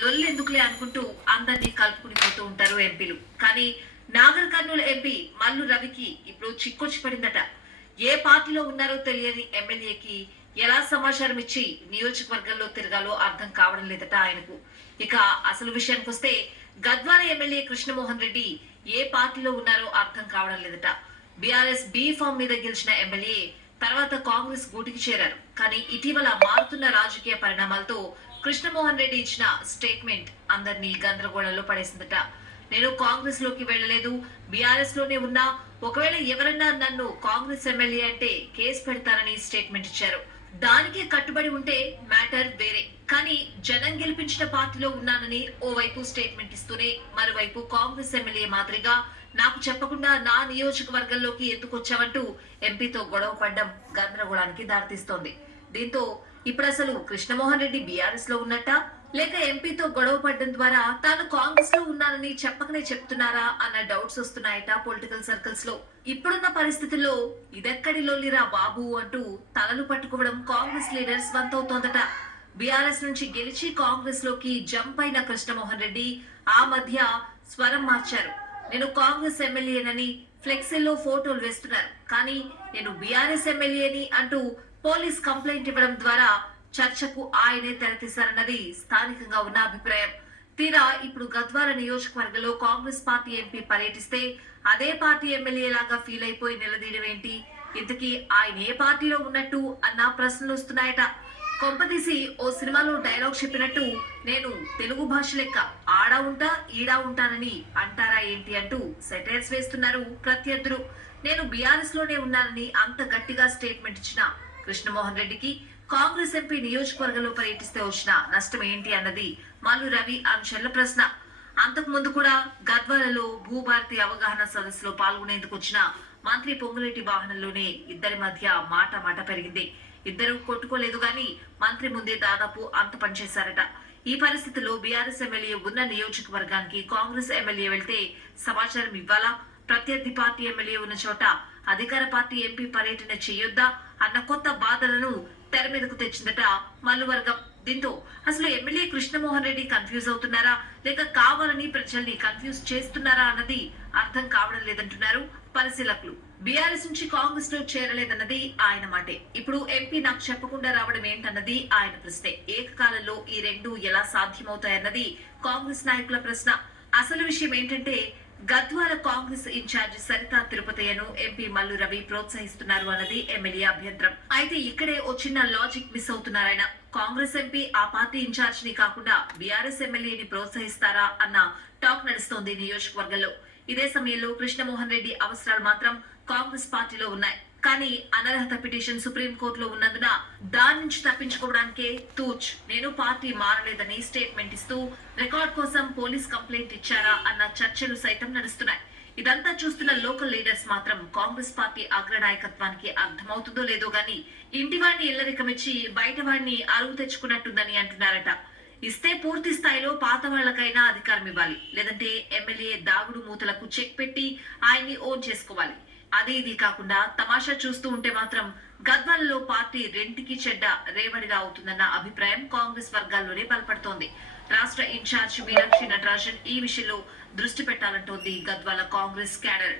లొల్లెందుకులే అనుకుంటూ అందరినీ కలుపుకుని పోతూ ఉంటారు ఎంపీలు. కానీ నాగర్ కర్నూలు ఎంపీ మల్లు రవికి ఇప్పుడు చిక్కొచ్చి పడిందట. ఏ పార్టీలో ఉన్నారో తెలియని ఎమ్మెల్యేకి ఎలా సమాచారం ఇచ్చి నియోజకవర్గంలో తిరగాలో అర్థం కావడం లేదట ఆయనకు. ఇక అసలు విషయానికి వస్తే గద్వాల ఎమ్మెల్యే కృష్ణమోహన్ రెడ్డి ఏ పార్టీలో ఉన్నారో అర్థం కావడం లేదట. బీఆర్ఎస్ బి ఫామ్ మీద గెలిచిన ఎమ్మెల్యే తర్వాత కాంగ్రెస్ గూటికి చేరారు. కానీ ఇటీవల మారుతున్న రాజకీయ పరిణామాలతో కృష్ణమోహన్ రెడ్డి ఇచ్చిన స్టేట్మెంట్ అందరినీ గందరగోళంలో పడేసిందట. నేను కాంగ్రెస్ లోకి వెళ్లలేదు, బీఆర్ఎస్ లోనే ఉన్నా, ఒకవేళ ఎవరన్నా నన్ను కాంగ్రెస్ ఎమ్మెల్యే అంటే కేసు పెడతారని స్టేట్మెంట్ ఇచ్చారు. దానికే కట్టుబడి ఉంటే మ్యాటర్ వేరే. కానీ జనం గెలిపించిన పార్టీలో ఉన్నానని ఓవైపు స్టేట్మెంట్ ఇస్తూనే మరోవైపు కాంగ్రెస్ ఎమ్మెల్యే మాదిరిగా నాకు చెప్పకుండా నా నియోజకవర్గంలోకి ఎందుకు వచ్చావంటూ ఎంపీతో గొడవ పడ్డం గందరగోళానికి దారితీస్తోంది. దీంతో ఇప్పుడు అసలు కృష్ణమోహన్ రెడ్డి బీఆర్ఎస్ లో ఉన్నట్టా, లేక ఎంపీతో గొడవ పడడం ద్వారా తాను కాంగ్రెస్ లో ఉన్నానని చెప్పకనే చెప్తున్నారా అన్న డౌట్స్ వస్తున్నాయట పొలిటికల్ సర్కిల్స్ లో. ఇప్పుడున్న పరిస్థితుల్లో ఇదెక్కడి లొల్లిరా బాబు అంటూ తలలు పట్టుకోవడం కాంగ్రెస్ లీడర్స్ వంతవుతోందట. బీఆర్ఎస్ నుంచి గెలిచి కాంగ్రెస్ లోకి జంప్ అయిన కృష్ణమోహన్ రెడ్డి ఆ మధ్య స్వరం మార్చారు. నేను కాంగ్రెస్ ఎమ్మెల్యేనని ఫ్లెక్సీల్లో ఫోటోలు వేస్తున్నారు, కానీ నేను బీఆర్ఎస్ ఎమ్మెల్యేని అంటూ పోలీస్ కంప్లైంట్ ఇవ్వడం ద్వారా చర్చకు ఆయనే తెరతీశారన్నది స్థానికంగా ఉన్న అభిప్రాయం. తీరా ఇప్పుడు గద్వాల నియోజకవర్గంలో కాంగ్రెస్ పార్టీ ఎంపీ పర్యటిస్తే అదే పార్టీ ఎమ్మెల్యే లాగా ఫీల్ అయిపోయి నిలదీయడం ఏంటి? ఇంతకీ ఆయన ఏ పార్టీలో ఉన్నట్టు అన్న ప్రశ్నలు వస్తున్నాయట. కొంపదీసి ఓ సినిమాలో డైలాగ్ చెప్పినట్టు నేను తెలుగు భాష లెక్క ఆడా ఉంటా ఈడా ఉంటానని అంటారా ఏంటి అంటూ సెటైర్స్ వేస్తున్నారు ప్రత్యర్థులు. నేను బీఆర్ఎస్ లోనే ఉన్నానని అంత గట్టిగా స్టేట్మెంట్ ఇచ్చిన కృష్ణమోహన్ రెడ్డికి కాంగ్రెస్ ఎంపీ నియోజకవర్గంలో పర్యటిస్తే వచ్చిన నష్టం ఏంటి అన్నది మల్లు రవి అంశంలో ప్రశ్న. అంతకు ముందు కూడా గద్వాలలో భూభారతి అవగాహన సదస్సులో పాల్గొనేందుకు వచ్చిన మంత్రి పొంగులేటి వాహనంలోనే ఇద్దరి మధ్య మాట పెరిగింది. ఇద్దరు కొట్టుకోలేదు గాని మంత్రి ముందే దాదాపు అంత పనిచేశారట. ఈ పరిస్థితిలో బీఆర్ఎస్ ఎమ్మెల్యే ఉన్న నియోజకవర్గానికి కాంగ్రెస్ ఎమ్మెల్యే వెళ్తే సమాచారం ఇవ్వాలా? ప్రత్యర్థి పార్టీ ఎమ్మెల్యే ఉన్న చోట అధికార పార్టీ ఎంపీ పర్యటన చేయొద్దా అన్న కొత్త బాధలను తెర మీదకు తెచ్చిందట మల్లు వర్గం. దీంతో అసలు ఎమ్మెల్యే కృష్ణమోహన్ రెడ్డి కన్ఫ్యూజ్ అవుతున్నారా, లేక కావాలని ప్రజల్ని కన్ఫ్యూజ్ చేస్తున్నారా అన్నది అర్థం కావడం లేదంటున్నారు పరిశీలకులు. బీఆర్ఎస్ నుంచి కాంగ్రెస్ లో చేరలేదన్నది ఆయన మాటే. ఇప్పుడు ఎంపీ నాకు చెప్పకుండా రావడం ఏంటన్నది ఆయన ప్రశ్నే. ఏకకాలంలో ఈ రెండు ఎలా సాధ్యమవుతాయన్నది కాంగ్రెస్ నాయకుల ప్రశ్న. అసలు విషయం ఏంటంటే గద్వాల కాంగ్రెస్ ఇన్ఛార్జి సరితా తిరుపతయ్యను ఎంపీ మల్లు రవి ప్రోత్సహిస్తున్నారు అన్నది ఎమ్మెల్యే అభ్యంతరం. అయితే ఇక్కడే ఓ చిన్న లాజిక్ మిస్ అవుతున్నారాయన. కాంగ్రెస్ ఎంపీ ఆ పార్టీ ఇన్ఛార్జ్ ని కాకుండా బీఆర్ఎస్ ఎమ్మెల్యేని ప్రోత్సహిస్తారా అన్న టాక్ నడుస్తోంది నియోజకవర్గంలో. ఇదే సమయంలో కృష్ణమోహన్ రెడ్డి అవసరాలు మాత్రం కాంగ్రెస్ పార్టీలో ఉన్నాయి. కానీ అనర్హత పిటిషన్ సుప్రీంకోర్టులో ఉన్నందున దాని నుంచి తప్పించుకోవడానికే తూచ్ నేను పార్టీ మారలేదని స్టేట్మెంట్ ఇస్తూ రికార్డ్ కోసం పోలీస్ కంప్లైంట్ ఇచ్చారా అన్న చర్చలు సైతం నడుస్తున్నాయి. ఇదంతా చూస్తున్న లోకల్ లీడర్స్ మాత్రం కాంగ్రెస్ పార్టీ అగ్రనాయకత్వానికి అర్థమవుతుందో లేదో గాని ఇంటివాడిని ఇళ్లరికమిచ్చి బయట వాడిని అరువు తెచ్చుకున్నట్టుందని అంటున్నారట. ఇస్తే పూర్తి స్థాయిలో పాత వాళ్లకైనా అధికారం ఇవ్వాలి, లేదంటే ఎమ్మెల్యే దాగుడు మూతలకు చెక్ పెట్టి ఆయన్ని ఓన్ చేసుకోవాలి. అదే ఇది కాకుండా తమాషా చూస్తూ ఉంటే మాత్రం గద్వాలలో పార్టీ రెంటికి చెడ్డ రేవడిగా అవుతుందన్న అభిప్రాయం కాంగ్రెస్ వర్గాల్లోనే బలపడుతోంది. రాష్ట్ర ఇన్ఛార్జ్ మీనాక్షి నటరాజన్ ఈ విషయంలో దృష్టి పెట్టాలంటోంది గద్వాల కాంగ్రెస్ క్యాడర్.